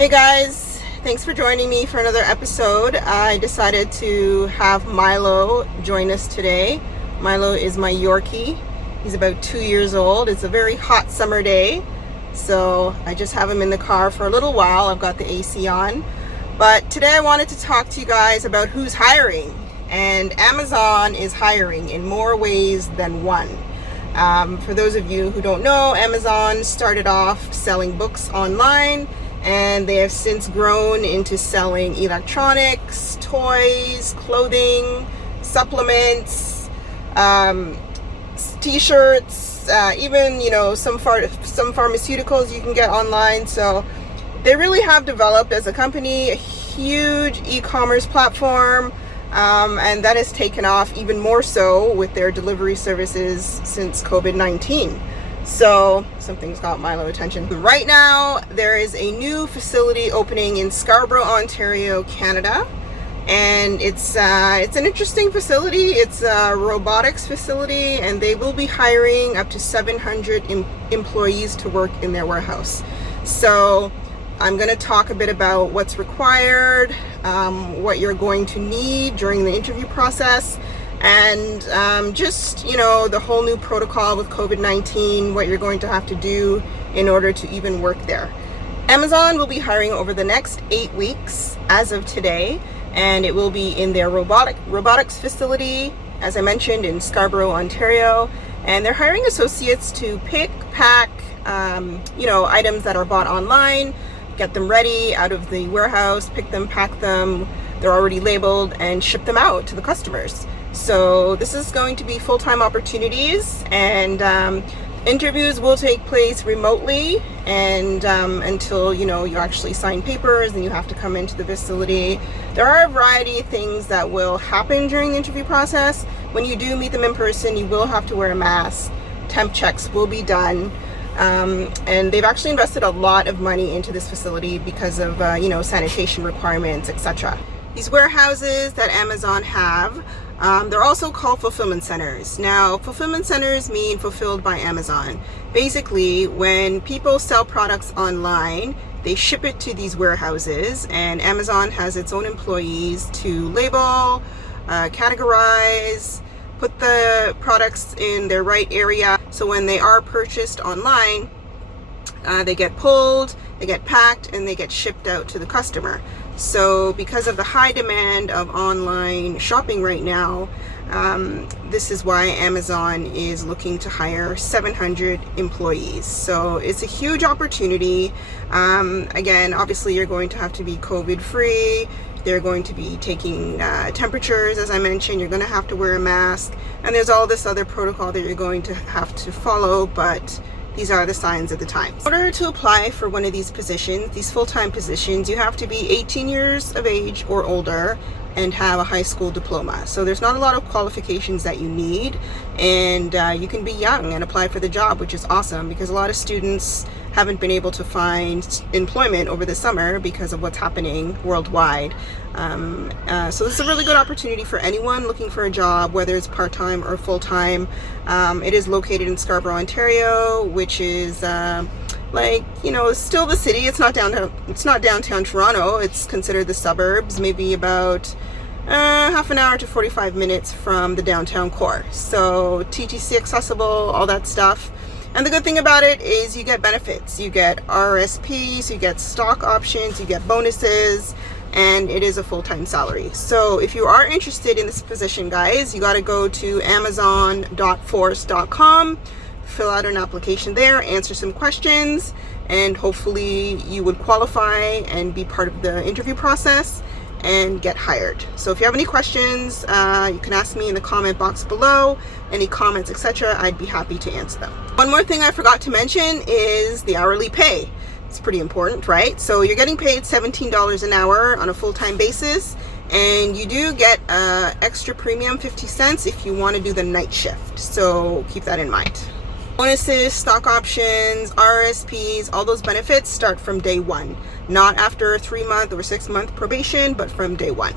Hey guys, thanks for joining me for another episode. I decided to have Milo join us today. Milo is my Yorkie. He's about 2 years old. It's a very hot summer day, so I just have him in the car for a little while. I've got the AC on. But today I wanted to talk to you guys about who's hiring. And Amazon is hiring in more ways than one. For those of you who don't know, Amazon started off selling books online, and they have since grown into selling electronics, toys, clothing, supplements, t-shirts, even some pharmaceuticals you can get online. So they really have developed as a company a huge e-commerce platform, and that has taken off even more so with their delivery services since COVID-19. So something's got Milo attention. Right now, there is a new facility opening in Scarborough, Ontario, Canada. And it's an interesting facility. It's a robotics facility, and they will be hiring up to 700 employees to work in their warehouse. So I'm going to talk a bit about what's required, what you're going to need during the interview process, and just the whole new protocol with COVID-19, what you're going to have to do in order to even work there. Amazon will be hiring over the next 8 weeks as of today, and it will be in their robotics facility, as I mentioned, in Scarborough, Ontario. And they're hiring associates to pick, pack, items that are bought online, get them ready out of the warehouse, pick them, pack them. They're already labeled, and ship them out to the customers. So this is going to be full-time opportunities, and interviews will take place remotely and until you actually sign papers and you have to come into the facility. There are a variety of things that will happen during the interview process. When you do meet them in person, you will have to wear a mask. Temp checks will be done. And they've actually invested a lot of money into this facility because of sanitation requirements, etc. These warehouses that Amazon have, they're also called fulfillment centers. Now, fulfillment centers mean fulfilled by Amazon. Basically, when people sell products online, they ship it to these warehouses, and Amazon has its own employees to label, categorize, put the products in their right area. So when they are purchased online, they get pulled, they get packed, and they get shipped out to the customer. So because of the high demand of online shopping right now, this is why Amazon is looking to hire 700 employees. So it's a huge opportunity. Again, obviously you're going to have to be COVID free. They're going to be taking temperatures, as I mentioned. You're going to have to wear a mask, and there's all this other protocol that you're going to have to follow, but these are the signs of the times. In order to apply for one of these positions, these full-time positions, you have to be 18 years of age or older and have a high school diploma. So there's not a lot of qualifications that you need, and you can be young and apply for the job, which is awesome because a lot of students haven't been able to find employment over the summer because of what's happening worldwide. So this is a really good opportunity for anyone looking for a job, whether it's part-time or full-time. It is located in Scarborough, Ontario, which is still the city. It's not downtown Toronto. It's considered the suburbs, maybe about half an hour to 45 minutes from the downtown core. So TTC accessible, all that stuff. And the good thing about it is you get benefits. You get RSPs, you get stock options, you get bonuses, and it is a full-time salary. So if you are interested in this position, guys, you got to go to amazon.force.com, fill out an application there, answer some questions, and hopefully you would qualify and be part of the interview process and get hired. So if you have any questions, you can ask me in the comment box below. Any comments, etc., I'd be happy to answer them. One more thing I forgot to mention is the hourly pay. It's pretty important, right? So you're getting paid $17 an hour on a full-time basis, and you do get extra premium 50 cents if you want to do the night shift. So keep that in mind. Bonuses, stock options, RSPs, all those benefits start from day one, not after a 3-month or 6-month probation, but from day one.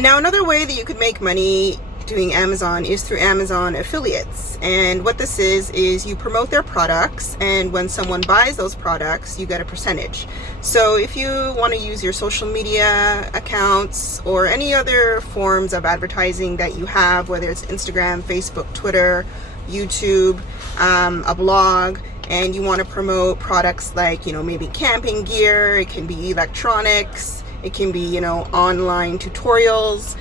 Now, another way that you could make money doing Amazon is through Amazon affiliates. And what this is you promote their products, and when someone buys those products, you get a percentage. So if you want to use your social media accounts or any other forms of advertising that you have, whether it's Instagram, Facebook, Twitter, YouTube, a blog, and you want to promote products like, maybe camping gear, it can be electronics, it can be, online tutorials,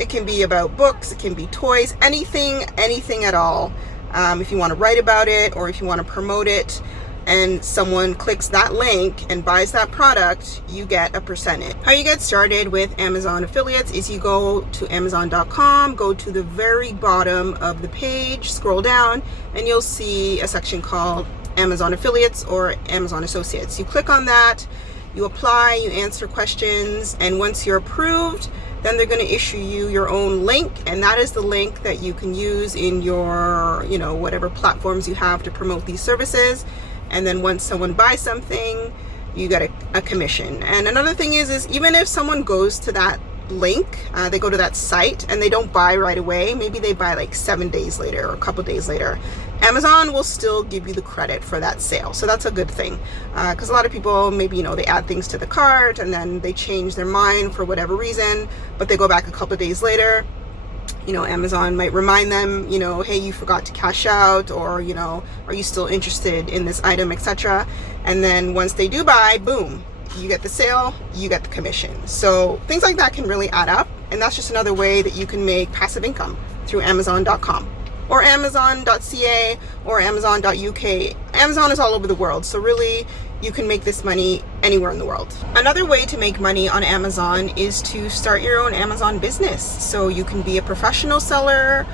it can be about books, it can be toys, anything at all. If you want to write about it or if you want to promote it and someone clicks that link and buys that product, you get a percentage. How you get started with Amazon affiliates is you go to Amazon.com, go to the very bottom of the page, scroll down, and you'll see a section called Amazon affiliates or Amazon associates. You click on that, you apply, you answer questions, and once you're approved, then they're going to issue you your own link, and that is the link that you can use in your, whatever platforms you have to promote these services. And then once someone buys something, you get a commission. And another thing is even if someone goes to that link, they go to that site and they don't buy right away, maybe they buy like 7 days later or a couple days later, Amazon will still give you the credit for that sale. So that's a good thing, because a lot of people maybe, they add things to the cart and then they change their mind for whatever reason, but they go back a couple days later. Amazon might remind them, hey, you forgot to cash out, or, are you still interested in this item, etc. And then once they do buy, boom, you get the sale, you get the commission. So things like that can really add up. And that's just another way that you can make passive income through Amazon.com or Amazon.ca or Amazon.uk. Amazon is all over the world. So really, you can make this money anywhere in the world. Another way to make money on Amazon is to start your own Amazon business. So you can be a professional seller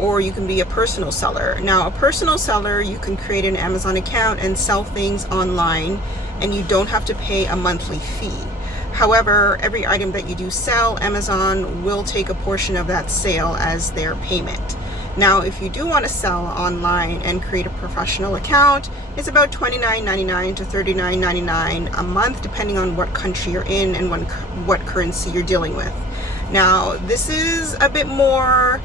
or you can be a personal seller. Now, a personal seller, you can create an Amazon account and sell things online, and you don't have to pay a monthly fee. However, every item that you do sell, Amazon will take a portion of that sale as their payment. Now, if you do want to sell online and create a professional account, it's about $29.99 to $39.99 a month, depending on what country you're in and what currency you're dealing with. Now, this is a bit more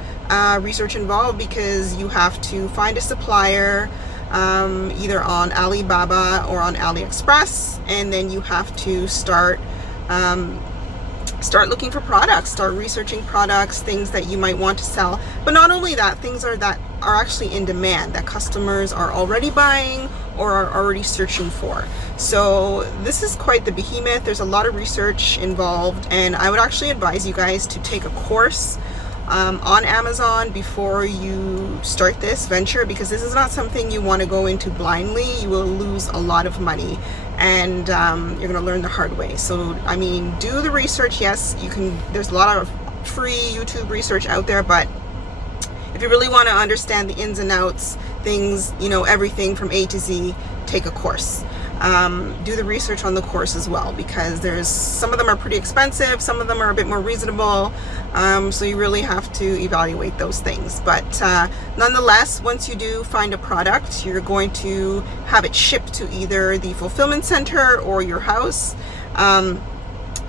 research involved because you have to find a supplier either on Alibaba or on AliExpress, and then you have to start looking for products, start researching products, things that you might want to sell. But not only that, things that are actually in demand, that customers are already buying or are already searching for. So this is quite the behemoth. There's a lot of research involved, and I would actually advise you guys to take a course on Amazon before you start this venture, because this is not something you want to go into blindly. You will lose a lot of money, and you're going to learn the hard way. So, do the research. Yes, you can. There's a lot of free YouTube research out there, but if you really want to understand the ins and outs, things, everything from A to Z, take a course. Do the research on the course as well, because some of them are pretty expensive, some of them are a bit more reasonable, so you really have to evaluate those things. But nonetheless, once you do find a product, you're going to have it shipped to either the fulfillment center or your house.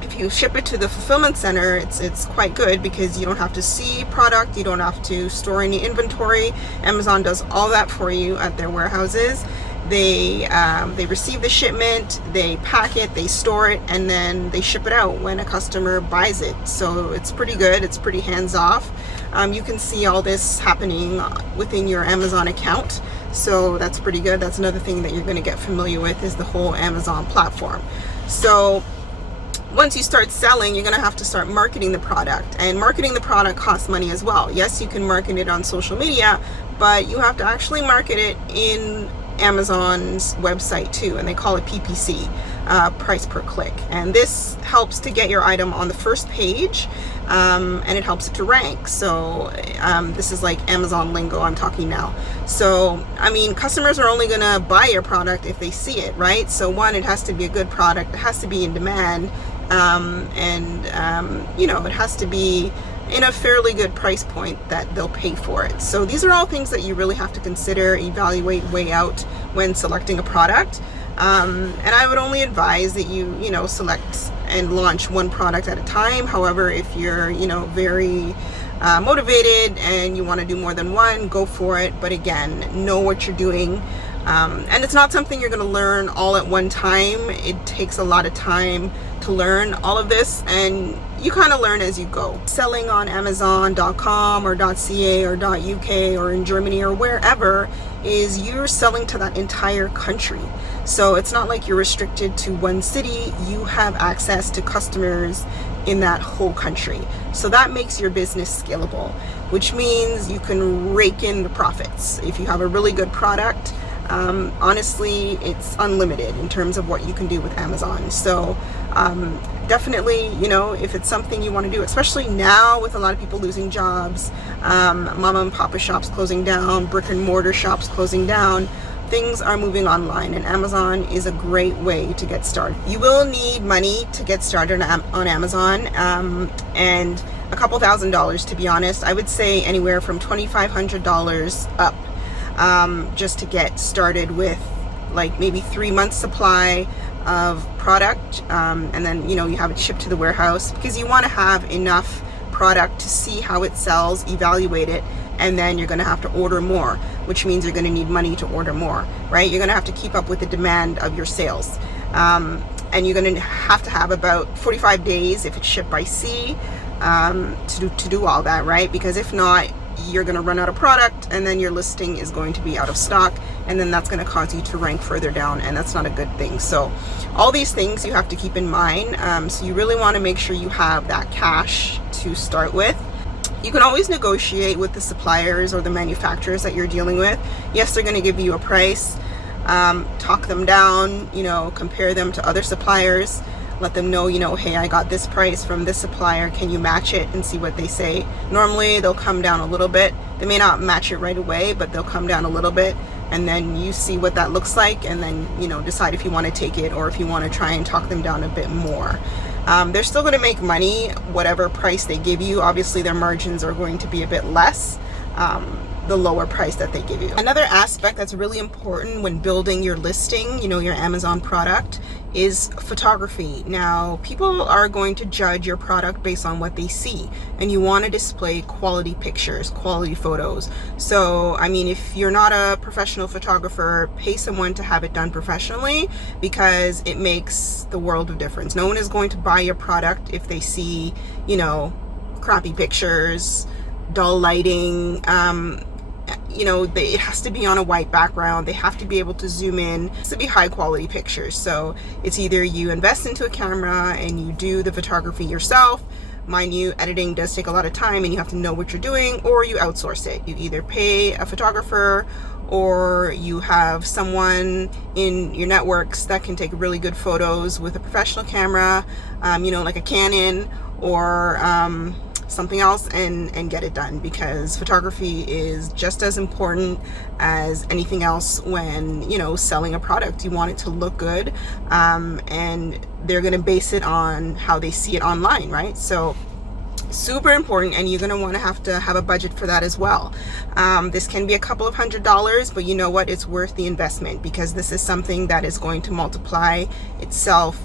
If you ship it to the fulfillment center, it's quite good because you don't have to see product, you don't have to store any inventory. Amazon does all that for you at their warehouses. They receive the shipment, they pack it, they store it, and then they ship it out when a customer buys it. So it's pretty good, it's pretty hands-off. You can see all this happening within your Amazon account, so that's pretty good. That's another thing that you're going to get familiar with, is the whole Amazon platform. So once you start selling, you're going to have to start marketing the product, and marketing the product costs money as well. Yes, you can market it on social media, but you have to actually market it in Amazon's website too, and they call it PPC, price per click. And this helps to get your item on the first page, and it helps it to rank. So this is like Amazon lingo I'm talking now. So customers are only gonna buy your product if they see it, right? So one, it has to be a good product, it has to be in demand, and it has to be in a fairly good price point that they'll pay for it. So these are all things that you really have to consider, evaluate, weigh out when selecting a product. And I would only advise that you select and launch one product at a time. However, if you're very motivated and you want to do more than one, go for it. But again, know what you're doing. And it's not something you're going to learn all at one time. It takes a lot of time to learn all of this, and you kind of learn as you go. Selling on Amazon.com or .ca or .uk or in Germany or wherever is you're selling to that entire country. So it's not like you're restricted to one city. You have access to customers in that whole country. So that makes your business scalable, which means you can rake in the profits. If you have a really good product, honestly, it's unlimited in terms of what you can do with Amazon. So definitely, if it's something you want to do, especially now with a lot of people losing jobs, mama and papa shops closing down, brick and mortar shops closing down, things are moving online, and Amazon is a great way to get started. You will need money to get started on Amazon, and a couple $1,000s, to be honest. I would say anywhere from $2,500 up. Just to get started with like maybe 3 months supply of product, and then you have it shipped to the warehouse, because you want to have enough product to see how it sells, evaluate it, and then you're going to have to order more, which means you're going to need money to order more, right? You're going to have to keep up with the demand of your sales, and you're going to have about 45 days if it's shipped by sea to do all that, right? Because if not, you're going to run out of product, and then your listing is going to be out of stock, and then that's going to cause you to rank further down, and that's not a good thing. So all these things you have to keep in mind. So you really want to make sure you have that cash to start with. You can always negotiate with the suppliers or the manufacturers that you're dealing with. Yes, they're going to give you a price. Talk them down, compare them to other suppliers. Let them know, hey, I got this price from this supplier. Can you match it? And see what they say. Normally, they'll come down a little bit. They may not match it right away, but they'll come down a little bit. And then you see what that looks like, and then, decide if you want to take it or if you want to try and talk them down a bit more. They're still going to make money, whatever price they give you. Obviously, their margins are going to be a bit less. The lower price that they give you. Another aspect that's really important when building your listing, your Amazon product, is photography. Now, people are going to judge your product based on what they see, and you want to display quality pictures, quality photos. So, if you're not a professional photographer, pay someone to have it done professionally, because it makes the world of difference. No one is going to buy your product if they see, crappy pictures, dull lighting, it has to be on a white background. They have to be able to zoom in. It has to be high quality pictures. So it's either you invest into a camera and you do the photography yourself. Mind you, editing does take a lot of time and you have to know what you're doing, or you outsource it. You either pay a photographer, or you have someone in your networks that can take really good photos with a professional camera, like a Canon or something else, and get it done, because photography is just as important as anything else when selling a product. You want it to look good, and they're going to base it on how they see it online, right? So super important, and you're going to have to have a budget for that as well. This can be a couple of $100s, but you know what, it's worth the investment, because this is something that is going to multiply itself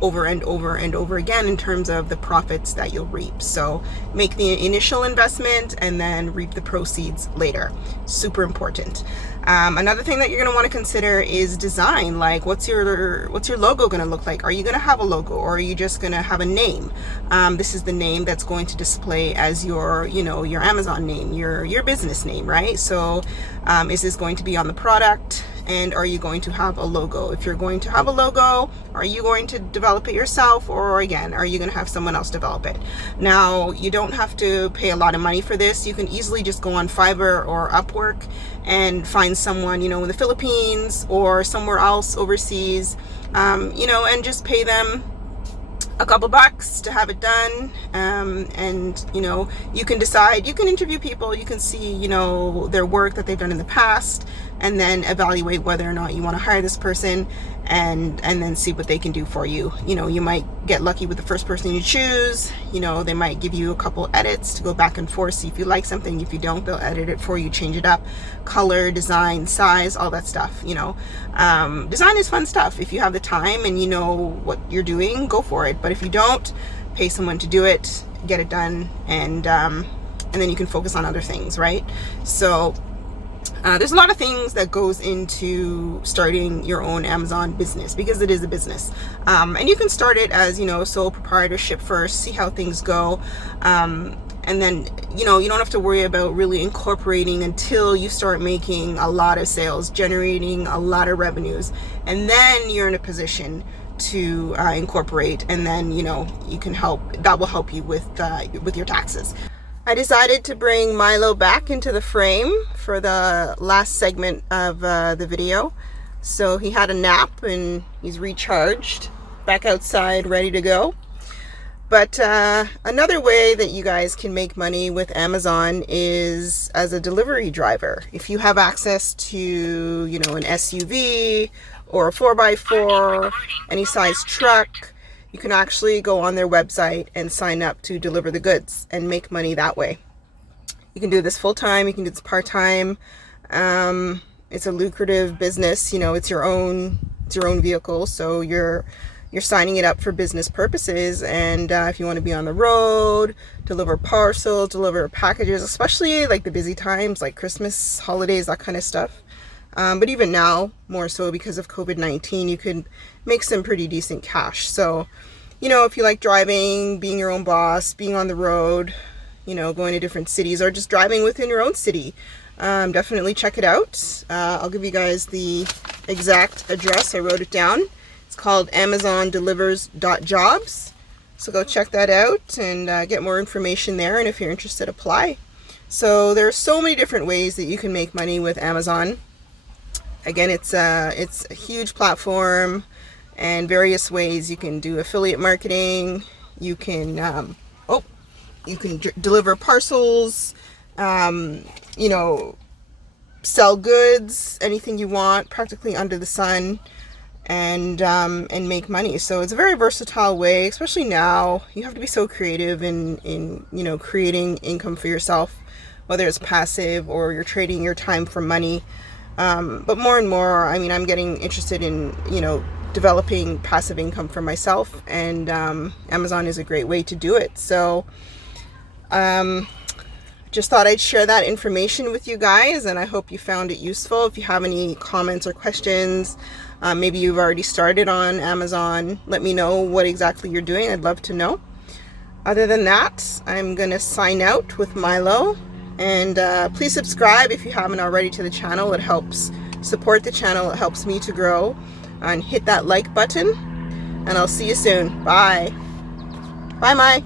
over and over and over again in terms of the profits that you'll reap. So make the initial investment and then reap the proceeds later. Super important. Another thing that you're going to want to consider is design. Like, what's your logo going to look like? Are you going to have a logo, or are you just going to have a name? This is the name that's going to display as your Amazon name, your business name, right? So is this going to be on the product? And are you going to have a logo? If you're going to have a logo, are you going to develop it yourself, or again, are you going to have someone else develop it? Now, you don't have to pay a lot of money for this. You can easily just go on Fiverr or Upwork and find someone, in the Philippines or somewhere else overseas, and just pay them a couple bucks to have it done. And you can decide, you can interview people, you can see their work that they've done in the past, and then evaluate whether or not you want to hire this person, and then see what they can do for you. You might get lucky with the first person you choose. They might give you a couple edits to go back and forth, see if you like something. If you don't, they'll edit it for you, change it up, color, design, size, all that stuff. Design is fun stuff. If you have the time and you know what you're doing, go for it. But if you don't, pay someone to do it, get it done, and and then you can focus on other things, right? So there's a lot of things that goes into starting your own Amazon business, because it is a business. And you can start it as, sole proprietorship first, see how things go. And then, you don't have to worry about really incorporating until you start making a lot of sales, generating a lot of revenues. And then you're in a position to incorporate, and then, you can that will help you with your taxes. I decided to bring Milo back into the frame for the last segment of the video. So he had a nap and he's recharged, back outside, ready to go. But another way that you guys can make money with Amazon is as a delivery driver. If you have access to, an SUV or a 4x4, any size truck, you can actually go on their website and sign up to deliver the goods and make money that way. You can do this full-time, you can do this part-time. It's a lucrative business, it's your own vehicle, so you're signing it up for business purposes. And if you want to be on the road, deliver parcels, deliver packages, especially like the busy times like Christmas, holidays, that kind of stuff. But even now, more so because of COVID-19, you could make some pretty decent cash. So, if you like driving, being your own boss, being on the road, going to different cities, or just driving within your own city, definitely check it out. I'll give you guys the exact address. I wrote it down. It's called amazondelivers.jobs. So go check that out and get more information there. And if you're interested, apply. So there are so many different ways that you can make money with Amazon. Again, it's a huge platform, and various ways you can do affiliate marketing. You can deliver parcels, sell goods, anything you want, practically under the sun, and make money. So it's a very versatile way, especially now. You have to be so creative in creating income for yourself, whether it's passive or you're trading your time for money. But more and more, I'm getting interested in, developing passive income for myself, and Amazon is a great way to do it. So just thought I'd share that information with you guys, and I hope you found it useful. If you have any comments or questions, maybe you've already started on Amazon, let me know what exactly you're doing. I'd love to know. Other than that, I'm gonna sign out with Milo. And please subscribe if you haven't already to the channel. It helps support the channel. It helps me to grow. And hit that like button. And I'll see you soon. Bye. Bye, Mai.